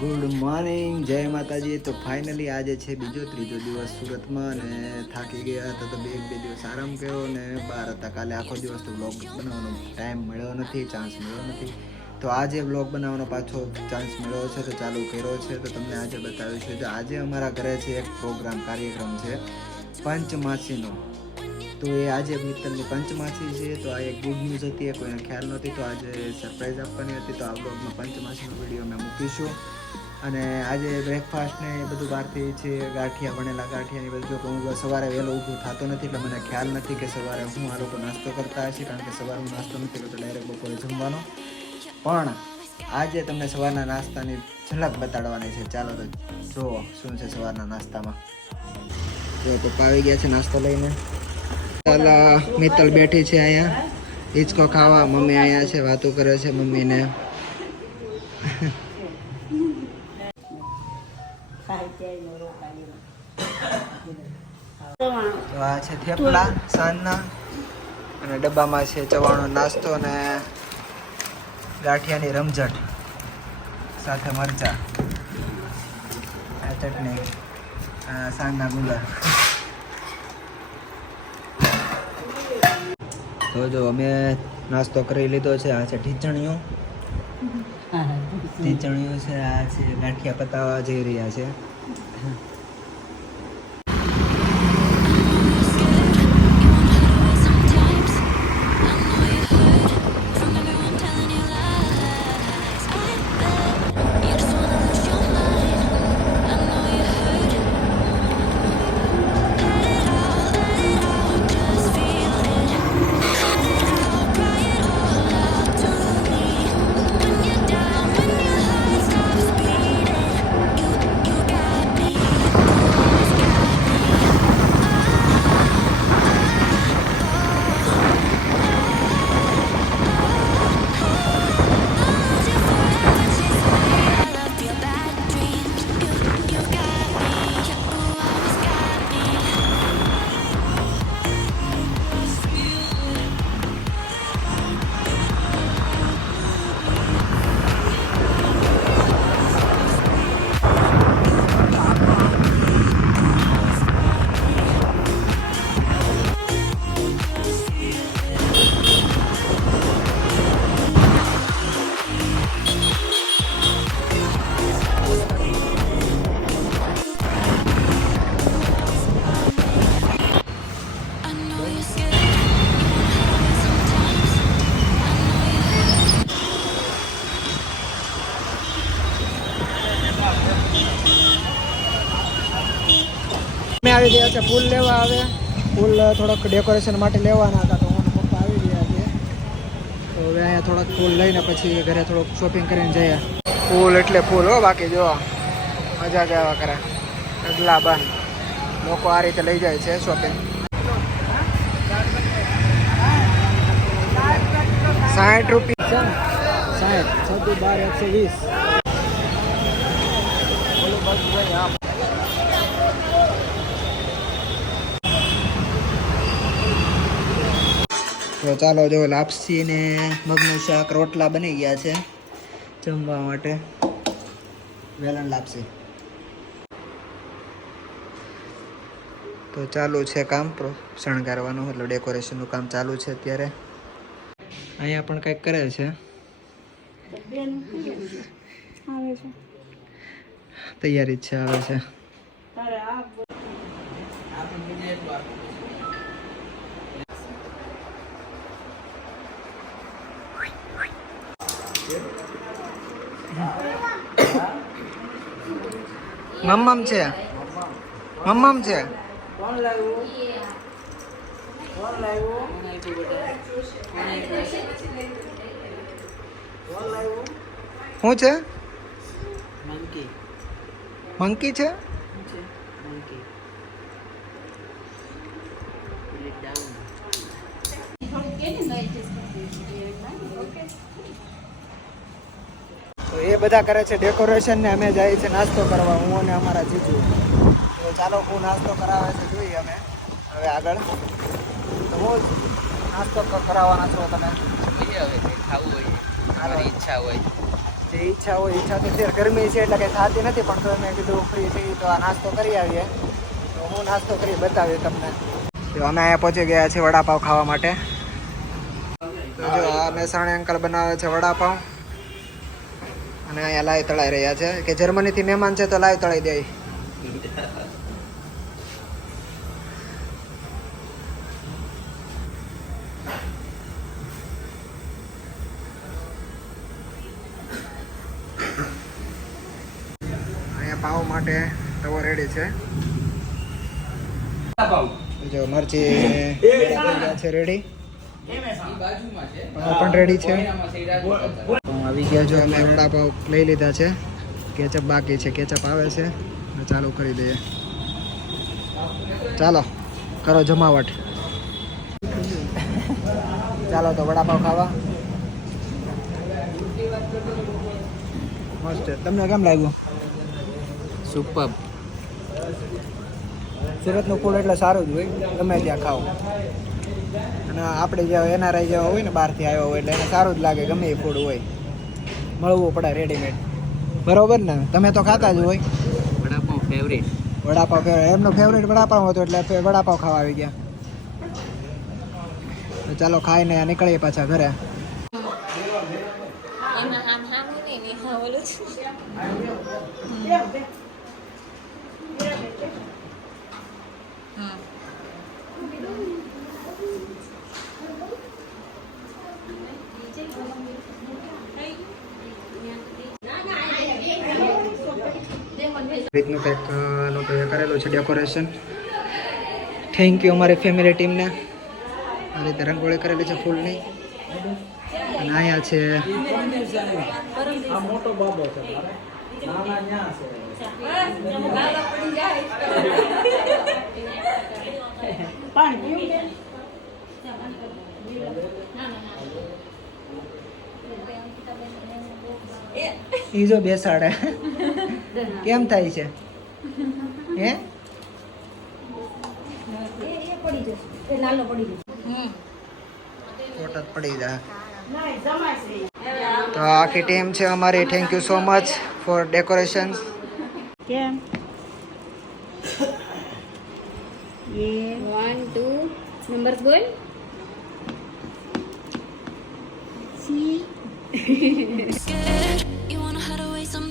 Good morning, જય માતાજી. તો ફાઇનલી આજે છે ત્રીજો દિવસ સુરતમાં અને થાકી ગયા હતા તો બે દિવસ આરામ કર્યો અને બહાર હતા. કાલે આખો દિવસ તો બ્લોગ બનાવવાનો ટાઈમ મળ્યો નથી, ચાન્સ મળ્યો નથી. તો આજે બ્લોગ બનાવવાનો પાછો ચાન્સ મળ્યો છે તો ચાલુ કર્યો છે. તો તમને આજે બતાવ્યું છે. તો આજે અમારા ઘરે છે એક કાર્યક્રમ છે પંચમાસીનો. તો એ આજે મિત્તલની પંચમાસી છે. તો આ એક ગુડ ન્યૂઝ હતી, એ કોઈને ખ્યાલ નહોતી. તો આજે સરપ્રાઈઝ આપવાની હતી. તો આ બ્લોગમાં પંચમાસીનો વિડીયો મેં મૂકીશું. અને આજે બ્રેકફાસ્ટ ને એ બધું બહારથી છે, ગાંઠિયા બનેલા ગાંઠિયા ને બધું. હું સવારે વહેલો ઊભું થતો નથી એટલે મને ખ્યાલ નથી કે સવારે હું આ લોકો નાસ્તો કરતા હશે, કારણ કે સવારે હું નાસ્તો નથી કરતો, ડાયરેક્ટ બપોરે જમવાનો. પણ આજે તમને સવારના નાસ્તાની ઝલક બતાડવાની છે. ચાલો તો જુઓ શું છે સવારના નાસ્તામાં. જો પપ્પા આવી ગયા છે નાસ્તો લઈને. મિત્તલ બેઠી છે અહીંયા હિંચકો ખાવા. મમ્મી અહીંયા છે, વાતો કરે છે મમ્મીને. તો આ છે થેપલા સાંજના અને ડબ્બામાં છે ચવાણો નાસ્તો અને ગાંઠિયાની રમઝટ સાથે મરચા, ચટણી, સાંજના ગુંદર. તો જો અમે નાસ્તો કરી લીધો છે. આ છે ઢીચણીઓ છે, આ છે ગાંઠિયા પતાવવા જઈ રહ્યા છે. આવી ગયા છે ફૂલ લેવા. આવે ફૂલ થોડોક ડેકોરેશન માટે લેવાના હતા, તો હું પપ્પા આવી ગયા છે. તો હવે અહીંયા થોડાક ફૂલ લઈને પછી ઘરે થોડુંક શોપિંગ કરીને જઈએ. ફૂલ એટલે ફૂલ હો, બાકી જો મજા જ આવ્યા કરે. અગલા બંધ લોકો આ રીતે લઈ જાય છે શોપિંગ. 60 રૂપિયા, 60, 26, 12, 120. તો ચાલો જો લાપસી ને મગનું શાક, રોટલા બની ગયા છે જમવા માટે. વેલણ લાપસી. તો ચાલુ છે કામ શણગારવાનું, એટલે ડેકોરેશનનું કામ ચાલુ છે અત્યારે. અહીંયા પણ કંઈક કરે છે, તૈયારી છે, આવે છે. મમ્મમ છે, મમ્મમ છે. શું છે? મંકી છે. તો એ બધા કરે છે ડેકોરેશન ને અમે જાય છે નાસ્તો કરવા, હું અને અમારા જીજુ. તો ચાલો હું નાસ્તો કરાવે છે જોઈએ અમે હવે આગળ. તો હું નાસ્તો કરાવવાના છો તમે? હવે ખાવું હોય, મારી ઈચ્છા હોય. જે ઈચ્છા હોય ઈચ્છા તો અત્યારે ગરમી છે એટલે કંઈ થતી નથી, પણ તો મેં કીધું ફ્રી થઈ તો આ નાસ્તો કરી આવીએ. તો હું નાસ્તો કરી બતાવ્યો તમને. તો અમે અહીંયા પહોંચી ગયા છીએ વડાપાવ ખાવા માટે. તો જો આ મહેસાણા અંકલ બનાવે છે વડાપાવ અને અહીંયા લાઈવ તળાઈ રહ્યા છે કે જર્મનીથી મહેમાન છે તો લાઈવ તળાઈ દે. અહીંયા પાવ માટે તવો રેડી છે. જો મરચી છે રેડી, પણ રેડી છે. આવી ગયા જો અમે વડાપાવ લઈ લીધા છે. કેચઅપ બાકી છે, કેચઅપ આવે છે. ચાલુ કરી દઈએ. ચાલો કરો જમાવટ. ચાલો તો વડાપાવ ખાવા. મસ્ત. તમને કેમ લાગ્યું? સુપર. સુરતનું ફૂડ એટલે સારું જ હોય, ગમે ત્યાં ખાઓ. અને આપણે જેવા એનઆરઆઈ જેવા હોય ને, બહારથી આવ્યા હોય એટલે એને સારું જ લાગે. ગમે એ ફૂડ હોય મળવું પડે રેડીમેડ. બરોબર ને? તમે તો ખાતા જ હોય. વડાપાવ ફેવરેટ. વડાપાવ ફેવરેટ. એમનો ફેવરેટ વડાપાવ હતો એટલે વડાપાવ ખાવા આવી ગયા. તો ચાલો ખાઈને નીકળીએ પાછા ઘરે. રીતનું કંઈક લોકોએ કરેલું છે ડેકોરેશન. થેન્ક યુ અમારી ફેમિલી ટીમને. આ રીતે રંગોળી કરેલી છે ફૂલની. અને અહીંયા છે ઈ જો બેસાડે. કેમ થાય છે હે? ફોટો પડી જાય. તો આખી ટીમ છે અમારી. Thank you so much for decoration. કેમ? 1 2 નંબર્સ બોલ. Scared, you wanna hide away some